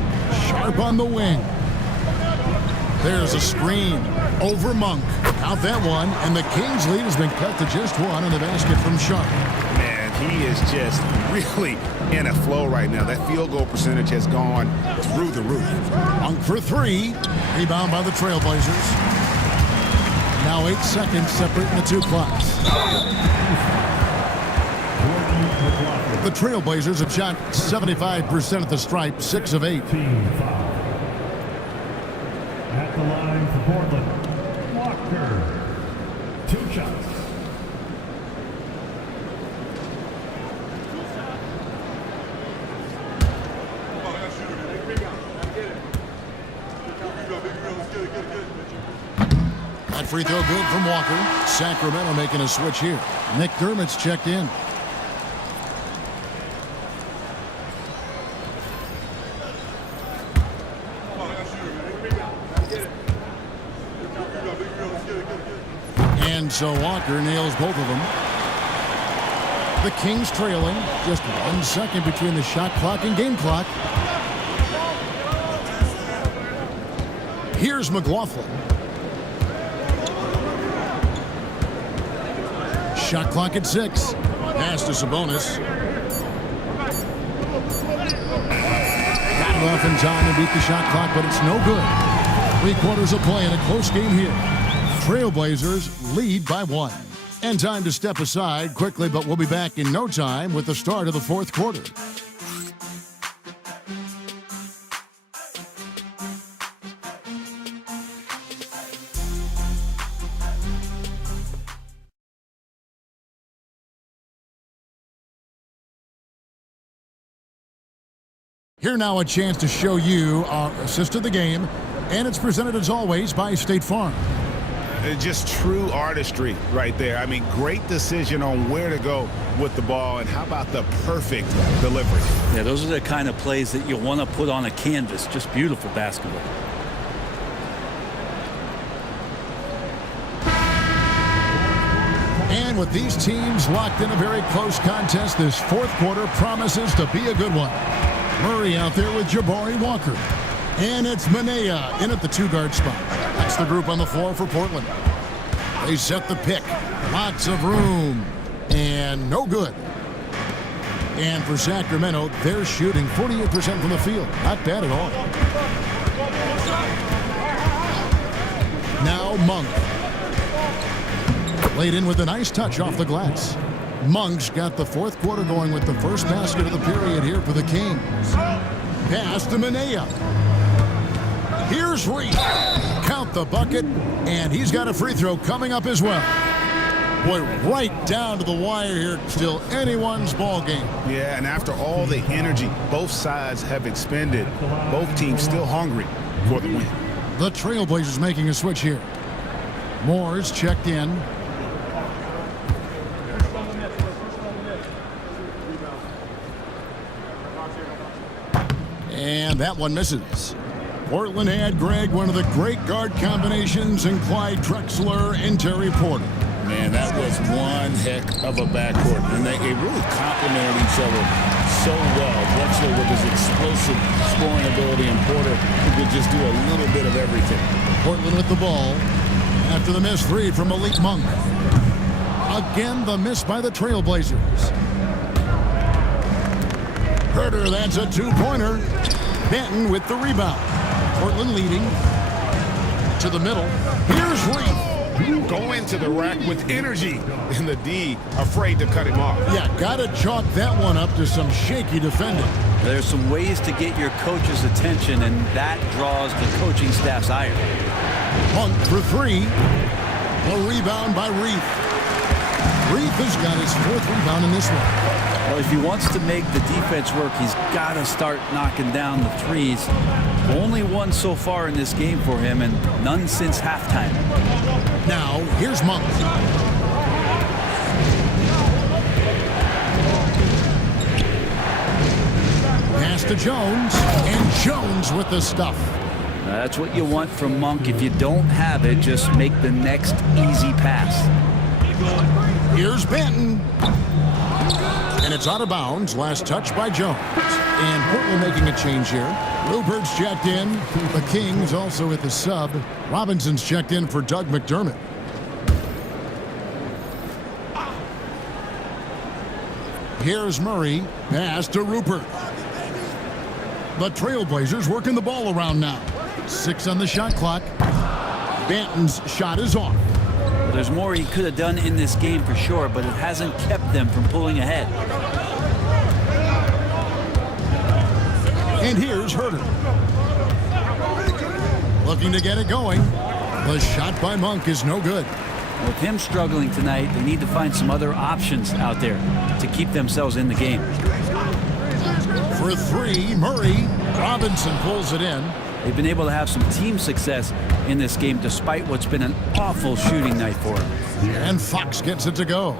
Sharp on the wing. There's a screen over Monk. Out that one, and the Kings lead has been cut to just 1 on the basket from Sharp. Man, he is just really in a flow right now. That field goal percentage has gone through the roof. Monk for 3. Rebound by the Trailblazers. Now 8 seconds separating the 2 clocks. The Trailblazers have shot 75% at the stripe, 6 of 8. At the line for Portland, Walker. 2 shots. That free throw good from Walker. Sacramento making a switch here. McDermott's checked in. And so Walker nails both of them. The Kings trailing. Just 1 second between the shot clock and game clock. Here's McLaughlin. Shot clock at 6. Pass to Sabonis. Got it off in time to beat the shot clock, but it's no good. 3 quarters of play in a close game here. Trailblazers lead by 1. And time to step aside quickly, but we'll be back in no time with the start of the fourth quarter. Here now a chance to show you our assist of the game, and it's presented as always by State Farm. Just true artistry right there. I mean, great decision on where to go with the ball, and how about the perfect delivery? Yeah, those are the kind of plays that you want to put on a canvas. Just beautiful basketball. And with these teams locked in a very close contest, this fourth quarter promises to be a good one. Murray out there with Jabari Walker. And it's Manea in at the 2-guard spot. That's the group on the floor for Portland. They set the pick. Lots of room. And no good. And for Sacramento, they're shooting 48% from the field. Not bad at all. Now Monk. Laid in with a nice touch off the glass. Monk's got the fourth quarter going with the first basket of the period here for the Kings. Pass to Manea. Here's Reed. Count the bucket, and he's got a free throw coming up as well. Boy, right down to the wire here. Still anyone's ball game. Yeah, and after all the energy both sides have expended, both teams still hungry for the win. The Trailblazers making a switch here. Moore's checked in. And that one misses. Portland had, Greg, one of the great guard combinations in Clyde Drexler and Terry Porter. Man, that was one heck of a backcourt, and they really complemented each other so well. Drexler with his explosive scoring ability, and Porter who could just do a little bit of everything. Portland with the ball after the missed three from Malik Monk. Again, the miss by the Trailblazers. Herter, that's a two-pointer. Benton with the rebound. Portland leading to the middle. Here's Reed. Go into the rack with energy, and the D afraid to cut him off. Yeah, got to chalk that one up to some shaky defending. There's some ways to get your coach's attention, and that draws the coaching staff's ire. Monk for three. A rebound by Reed. Reed has got his fourth rebound in this one. Well, if he wants to make the defense work, he's got to start knocking down the threes. Only one so far in this game for him, and none since halftime. Now, here's Monk. Pass to Jones, and Jones with the stuff. That's what you want from Monk. If you don't have it, just make the next easy pass. Here's Benton. And it's out of bounds. Last touch by Jones. And Portland making a change here. Rupert's checked in. The Kings also at the sub. Robinson's checked in for Doug McDermott. Here's Murray. Pass to Rupert. The Trailblazers working the ball around now. 6 on the shot clock. Benton's shot is off. There's more he could have done in this game for sure, but it hasn't kept them from pulling ahead. And here's Herter. Looking to get it going. The shot by Monk is no good. With him struggling tonight, they need to find some other options out there to keep themselves in the game. For three, Murray. Robinson pulls it in. They've been able to have some team success in this game despite what's been an awful shooting night for him. And Fox gets it to go.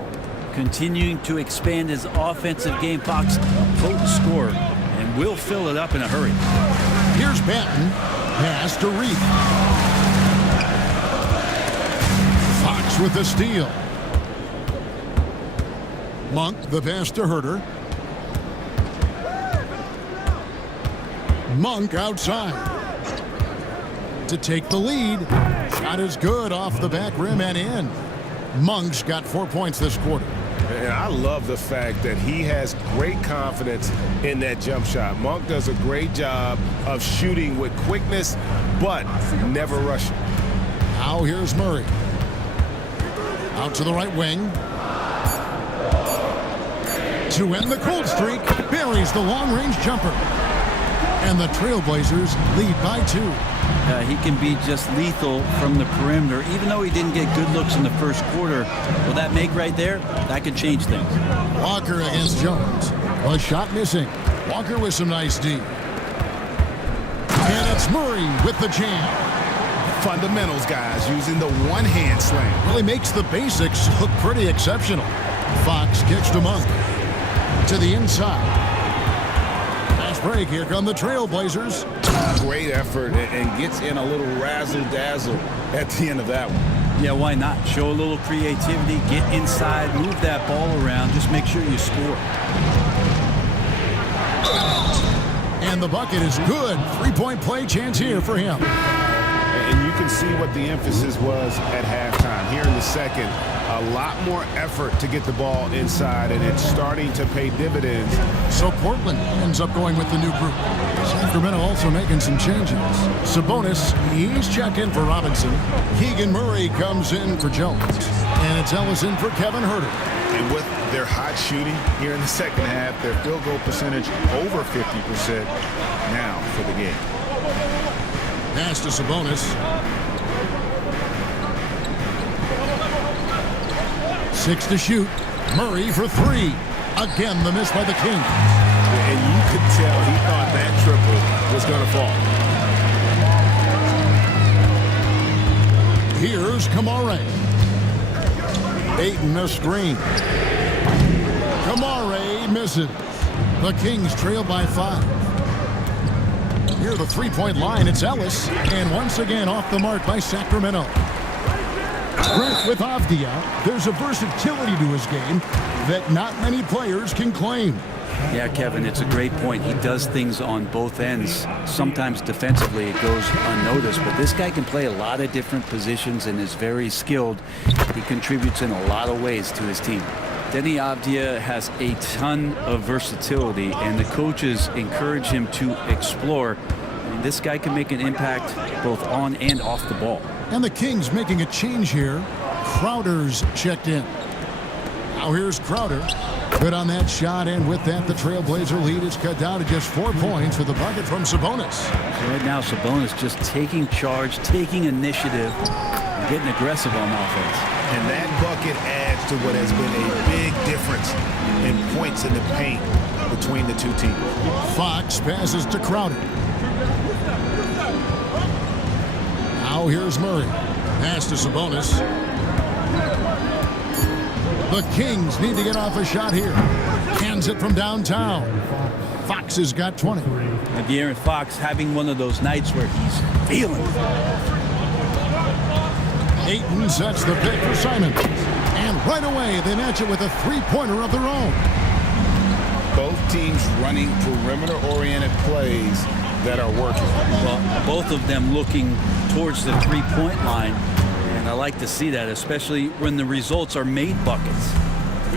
Continuing to expand his offensive game, Fox, a potent scorer, and will fill it up in a hurry. Here's Benton. Pass to Reed. Fox with the steal. Monk, the pass to Herter. Monk outside to take the lead. Shot is good off the back rim and in. Monk's got 4 points this quarter. And I love the fact that he has great confidence in that jump shot. Monk does a great job of shooting with quickness, but never rushing. Now here's Murray. Out to the right wing. To end the cold streak, buries the long-range jumper. And the Trailblazers lead by 2. He can be just lethal from the perimeter, even though he didn't get good looks in the first quarter. Will that make right there? That could change things. Walker against Jones. A shot missing. Walker with some nice D. And it's Murray with the jam. Fundamentals, guys, using the one-hand slam. Really makes the basics look pretty exceptional. Fox kicks to Monk. To the inside. Break. Here come the Trailblazers. Great effort and gets in a little razzle-dazzle at the end of that one. Yeah, why not? Show a little creativity, get inside, move that ball around, just make sure you score. And the bucket is good. 3-point play chance here for him. And you can see what the emphasis was at halftime. Here in the second, a lot more effort to get the ball inside, and it's starting to pay dividends. So Portland ends up going with the new group. Sacramento also making some changes. Sabonis, he's checked in for Robinson. Keegan Murray comes in for Jones. And it's Ellis in for Kevin Herter. And with their hot shooting here in the second half, their field goal percentage over 50% now for the game. Pass to Sabonis. 6 to shoot. Murray for 3. Again, the miss by the Kings. And you could tell he thought that triple was going to fall. Here's Kamare. Ayton a screen. Kamare misses. The Kings trail by 5. Near the three-point line, it's Ellis. And once again off the mark by Sacramento. With Avdia, there's a versatility to his game that not many players can claim. Yeah, Kevin, it's a great point. He does things on both ends. Sometimes defensively it goes unnoticed, but this guy can play a lot of different positions and is very skilled. He contributes in a lot of ways to his team. Deni Avdia has a ton of versatility, and the coaches encourage him to explore. And this guy can make an impact both on and off the ball. And the Kings making a change here. Crowder's checked in. Now here's Crowder. Good on that shot, and with that, the Trailblazer lead is cut down to just 4 points with the bucket from Sabonis. So right now, Sabonis just taking charge, taking initiative, and getting aggressive on offense. And that bucket adds to what has been a big difference in points in the paint between the two teams. Fox passes to Crowder. Now here's Murray. Pass to Sabonis. The Kings need to get off a shot here. Cans it from downtown. Fox has got 20. And De'Aaron Fox having one of those nights where he's feeling it. Ayton sets the pick for Simon. And right away, they match it with a three-pointer of their own. Both teams running perimeter-oriented plays that are working. Well, both of them looking towards the three-point line. And I like to see that, especially when the results are made buckets.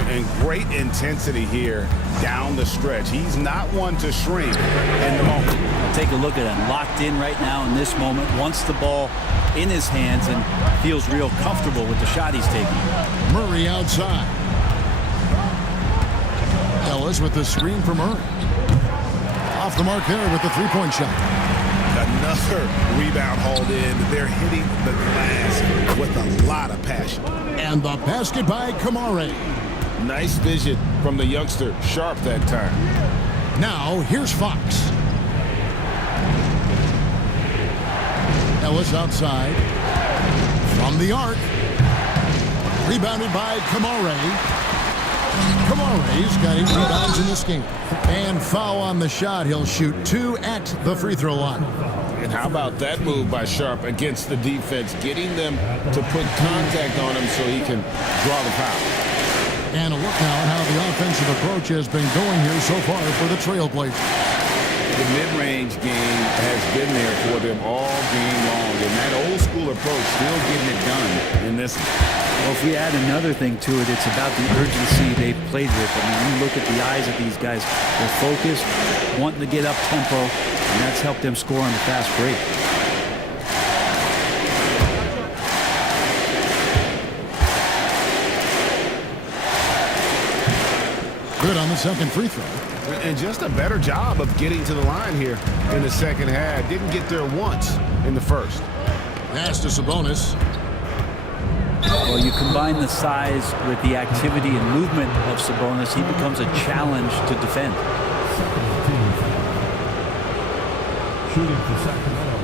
And great intensity here down the stretch. He's not one to shrink in the moment. Take a look at him, locked in right now in this moment, wants the ball in his hands and feels real comfortable with the shot he's taking. Murray outside. Ellis with the screen for Murray. Off the mark there with the three-point shot. Another rebound hauled in. They're hitting the glass with a lot of passion. And the basket by Kamare. Nice vision from the youngster. Sharp that time. Now, here's Fox. Ellis outside. From the arc. Rebounded by Kamare. Kamare's got 8 rebounds in this game. And foul on the shot. He'll shoot 2 at the free throw line. And how about that move by Sharp against the defense, getting them to put contact on him so he can draw the foul. And a look now at how the offensive approach has been going here so far for the Trailblazers. The mid-range game has been there for them all game long, and that old school approach still getting it done in this. Well, if we add another thing to it, it's about the urgency they've played with. I mean, you look at the eyes of these guys. They're focused, wanting to get up tempo, and that's helped them score on the fast break. Good on the second free throw. And just a better job of getting to the line here in the second half. Didn't get there once in the first. Pass to Sabonis. Well, you combine the size with the activity and movement of Sabonis, he becomes a challenge to defend. Shooting for Sacramento,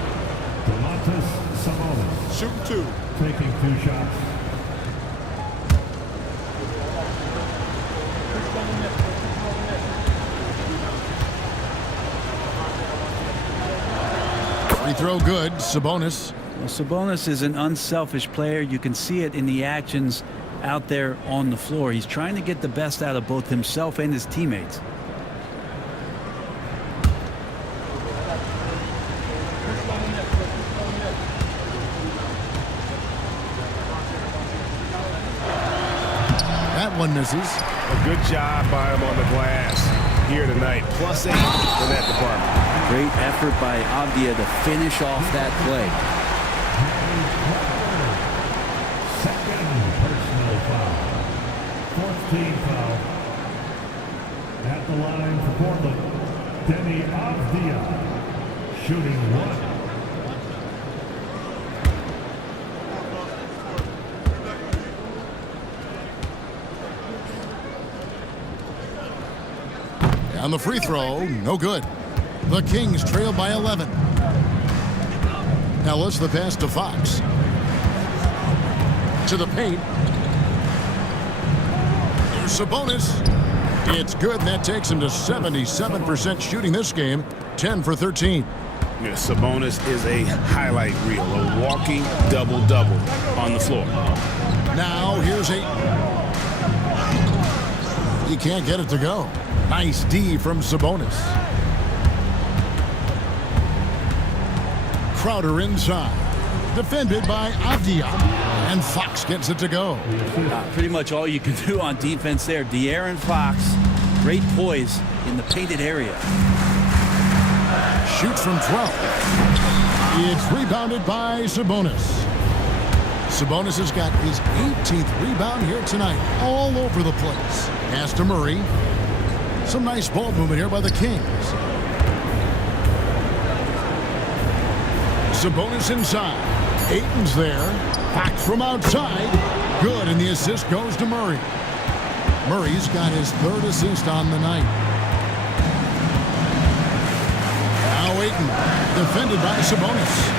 Domantas Sabonis. Shoot 2. Taking 2 shots. Free throw good. Sabonis. Well, Sabonis is an unselfish player. You can see it in the actions out there on the floor. He's trying to get the best out of both himself and his teammates. That one misses. A good job by him on the glass here tonight. +8 in that department. Great effort by Avdia to finish off that play. Second personal foul. 4th team foul. At the line for Portland, Deni Avdia. Shooting 1. On the free throw, no good. The Kings trail by 11. Ellis, the pass to Fox. To the paint. Here's Sabonis. It's good, and that takes him to 77% shooting this game, 10 for 13. Yeah, Sabonis is a highlight reel, a walking double-double on the floor. Now, here's he can't get it to go. Nice D from Sabonis. Crowder inside. Defended by Avdia. And Fox gets it to go. Pretty much all you can do on defense there. De'Aaron Fox, great poise in the painted area. Shoots from 12. It's rebounded by Sabonis. Sabonis has got his 18th rebound here tonight. All over the place. Pass to Murray. Some nice ball movement here by the Kings. Sabonis inside. Ayton's there. Fox from outside. Good, and the assist goes to Murray. Murray's got his third assist on the night. Now Ayton, defended by Sabonis.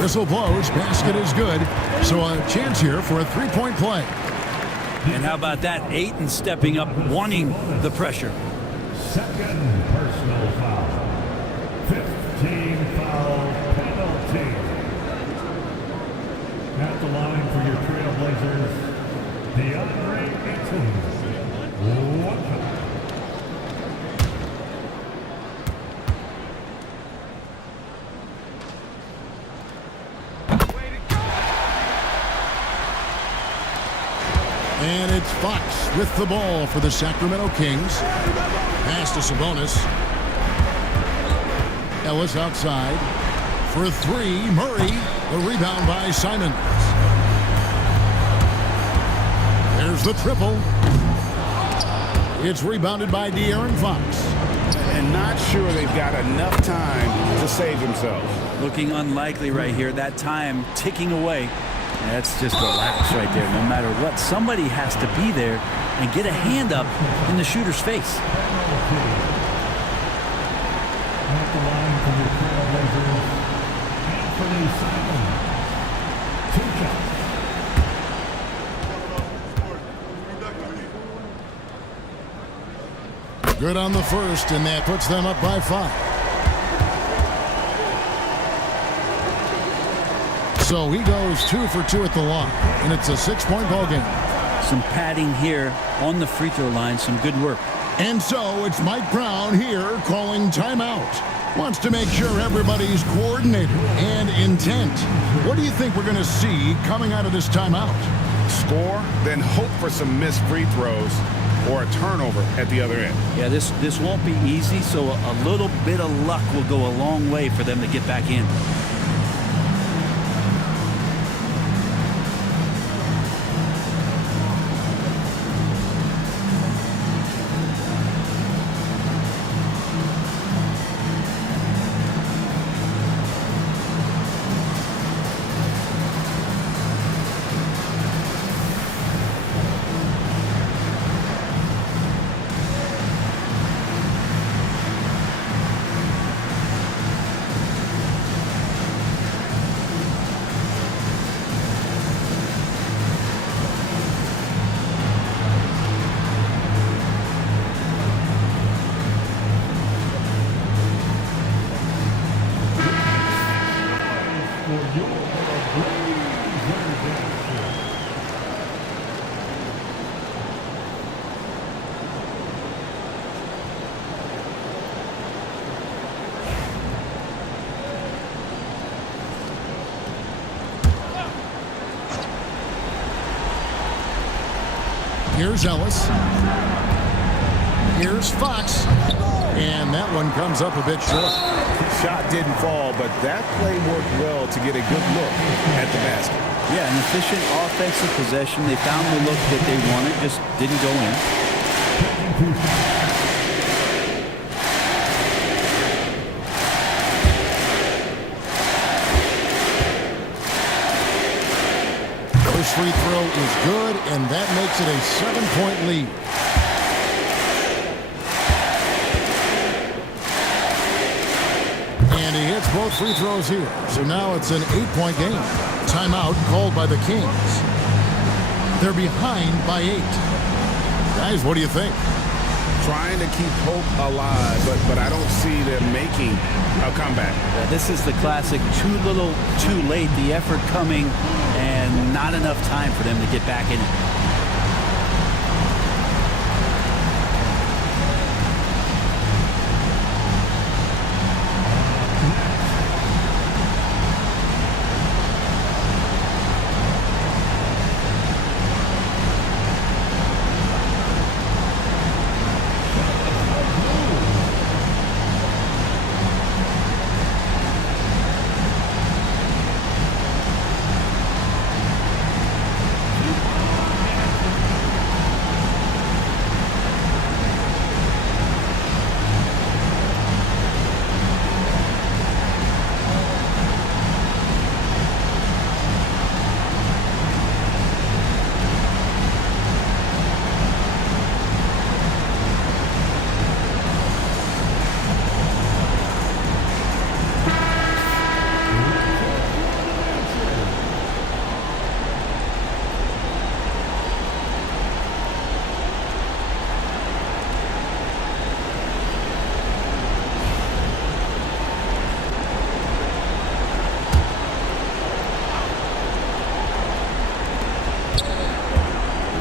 Whistle blows, basket is good. So a chance here for a three-point play. And how about that? Ayton stepping up, wanting the pressure. Second personal foul. 15 foul penalty. At the line for your Trailblazers, DeAndre Ayton. One shot. And it's Fox with the ball for the Sacramento Kings. Pass to Sabonis. Ellis outside. For three, Murray. The rebound by Simons. There's the triple. It's rebounded by De'Aaron Fox. And not sure they've got enough time to save themselves. Looking unlikely right here. That time ticking away. That's just a lapse right there. No matter what, somebody has to be there and get a hand up in the shooter's face. At the line for your Trailblazers, Anthony Simons. 2 shots. Good on the first, and that puts them up by 5. So he goes 2 for 2 at the line, and it's a 6-point ball game. Some padding here on the free throw line. Some good work. And so it's Mike Brown here calling timeout. Wants to make sure everybody's coordinated and intent. What do you think we're going to see coming out of this timeout? Score, then hope for some missed free throws or a turnover at the other end. Yeah, this won't be easy, so a little bit of luck will go a long way for them to get back in. Here's Ellis. Here's Fox. And that one comes up a bit short. Shot didn't fall, but that play worked well to get a good look at the basket. Yeah, an efficient offensive possession. They found the look that they wanted, just didn't go in. First free throw is good, and that makes it a 7-point lead. both free throws here. So now it's an 8-point game. Timeout called by the Kings. They're behind by 8. Guys, what do you think? Trying to keep hope alive, but I don't see them making a comeback. This is the classic too little, too late. The effort coming and not enough time for them to get back in it.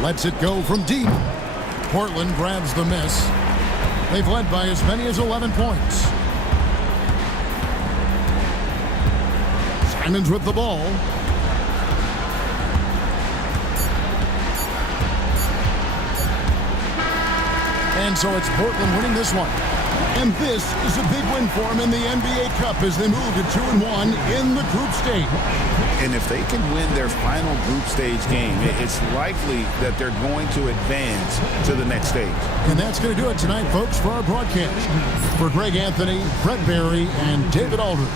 Lets it go from deep. Portland grabs the miss. They've led by as many as 11 points. Simons with the ball. And so it's Portland winning this one. And this is a big win for them in the NBA Cup as they move to 2-1 in the group stage. And if they can win their final group stage game, it's likely that they're going to advance to the next stage. And that's going to do it tonight, folks, for our broadcast. For Greg Anthony, Brett Barry, and David Aldridge,